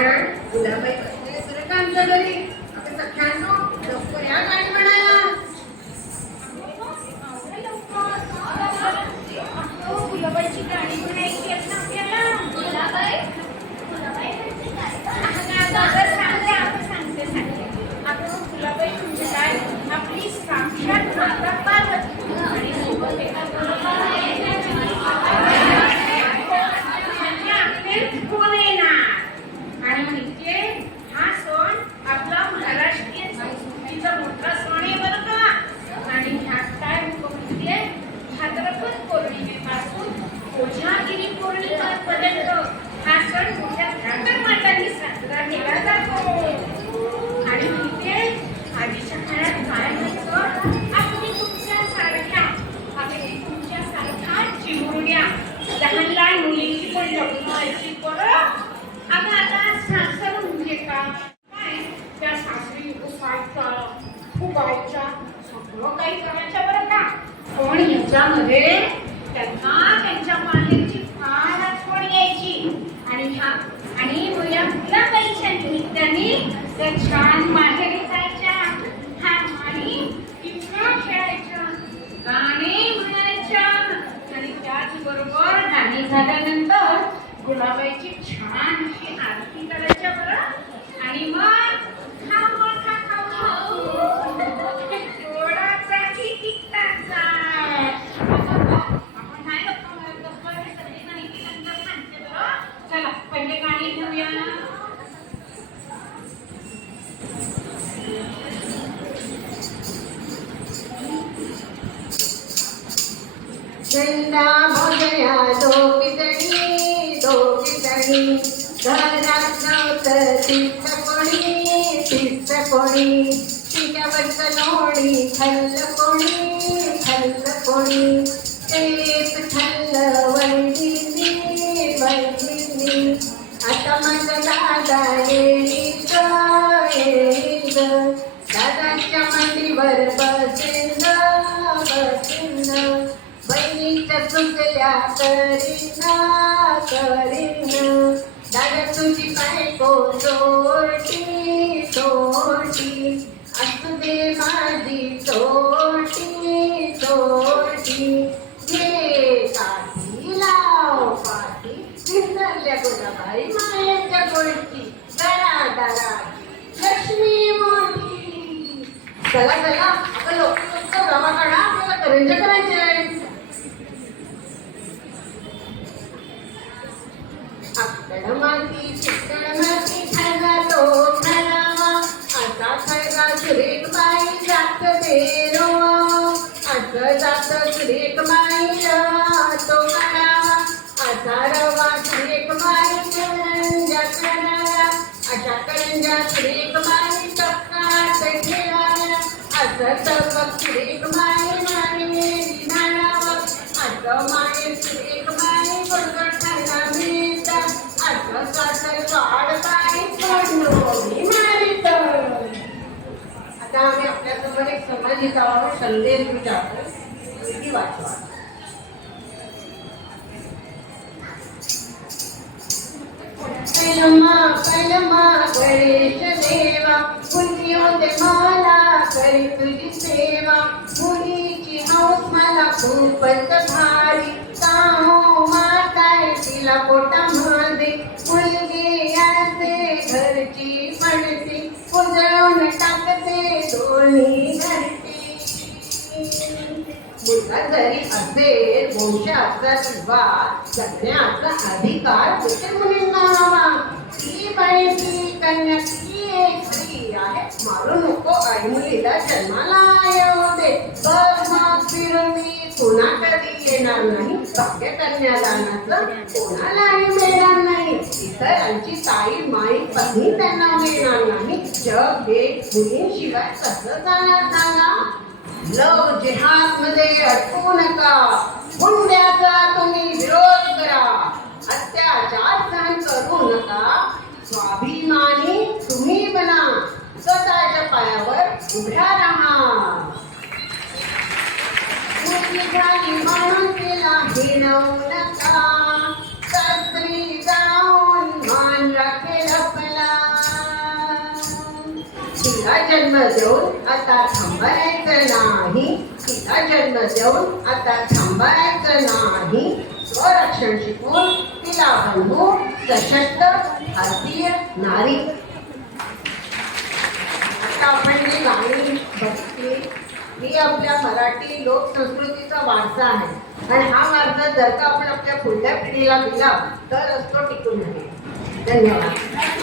कारण गुलाबाई बसले सर का आमच्या घरी. आता सख्यानो लवकर या गाणी म्हणायला. गुलाबाईची गाणी म्हणायची आहेत ना आपल्याला. गुलाबाई सांगते. आपण गुलाबाई म्हणजे काय, आपली साक्षात माता पार्वती आणि सोबत एका कोण येणार. आणि म्हणजे हा सण आपला महाराष्ट्रीय संस्कृतीचा मोठा सण आहे बरं का. आणि ह्यात काय म्हणजे भाद्रपद पौर्णिमेपासून कोजागिरी पौर्णिमेपर्यंत हा सण मोठ्या थाटामाटाने साजरा केला जातो. आणि तिथे आधीच्या काळात काय व्हायचं, आपली तुमच्यासारख्या चिमुरड्या लहान लहान मुलीची पण लग्न व्हायची परत. अगं आता सासर म्हणजे काय, त्या सासरी उसायच्या फुगायच्या सगळं काही करायच्या बरं का. पण याच्यामध्ये त्यांना त्यांच्या माहेरची फार आठवण यायची. आणि या गुलाबाईच्या निमित्ताने त्या छान माहेरी जायच्या. आणि इतक्या खेळायच्या, गाणे म्हणायच्या. आणि त्याचबरोबर गाणी झाल्यानंतर गुलाबाईची छान अशी आरती करायच्या बरं. आणि मग झेंडा बघया दोघीजणी घरात नव्हतं तीर्थ कोणी तिच्यावरचं लोणी खाल्लं कोणी तेच खाल्लं वैदिनी. आता माझा दादा येईल दादाच्या मांडीवर बसेल बहिणीच्या चुकल्या करीन दादा तुझी बायको सोटी असू दे माझी सोटी घे काठी लाव पाठी विसरल्या गुलाबाई मायाच्या गोष्टी दरा लक्ष्मी मोठी. चला आपण लोक रवा काढा, आपल्याला करंजा करायचे. माती खायला तो खायला आता खायला सुरेख बाई जात देरो. आता जात सुरेख बाई तो करावा असा रवा सुरेख बाई करंजा करावा. अशा करंजा सुरेख बाई चक्कात ठेवाव्या. असं चौक सुरेख बाई माळेरी नाडावा. असं माळे सुरेख बाई बरोबर खायला मिळतात. असं सासर वाढ बाई पडलोरी मारित. आता आम्ही आपल्यासमोर एक समाजिकावर संदेश विचारतो, ती वाचवा. कैलमा गणेश देवा मुलगी होते मला करी तुझी सेवा. मुलीची हौस मला खूपच भारी काहो माताय तिला पोटामध्ये मुलगी असते घरची पडते उजळून टाकते दोन्ही घरची. मुलगा जरी असेल वंशाचा किंवा जगण्याचा अधिकार कुठे मुलींना हवा. ती बाई ती कन्या ती एक स्त्री आहे. मारू नको आई मुलीला जन्माला येऊ दे. मग फिरून मी पुन्हा कधी येणार नाही. भाग्य कन्यादानाचं कोणालाही मिळणार नाही. इतरांची ताई माई पत्नी त्यांना मिळणार नाही. जग हे मुलींशिवाय कसं जाणार सांगा. लव जिहाद मध्ये अटकू नका. हुंड्याचा तुम्ही विरोध करा. अत्याचार सहन करू नका. स्वाभिमानी तुम्ही बना. स्वतःच्या पायावर उभ्या राहा. म्हणून तिला हिणवू नका. सासरी जाऊन मान राखेल आपला. जन्म देऊन आता थांबायचं नाही, तिला जन्म देऊन आता थांबायचं नाही. स्वरक्षण शिकवून तिला बनवू सशक्त भारतीय नारी. आता आपण जी गाणी बघते ही आपल्या मराठी लोकसंस्कृतीचा वारसा आहे आणि हा वारसा जर का आपण आपल्या पुढल्या पिढीला दिला तरच तो टिकून राहील. धन्यवाद.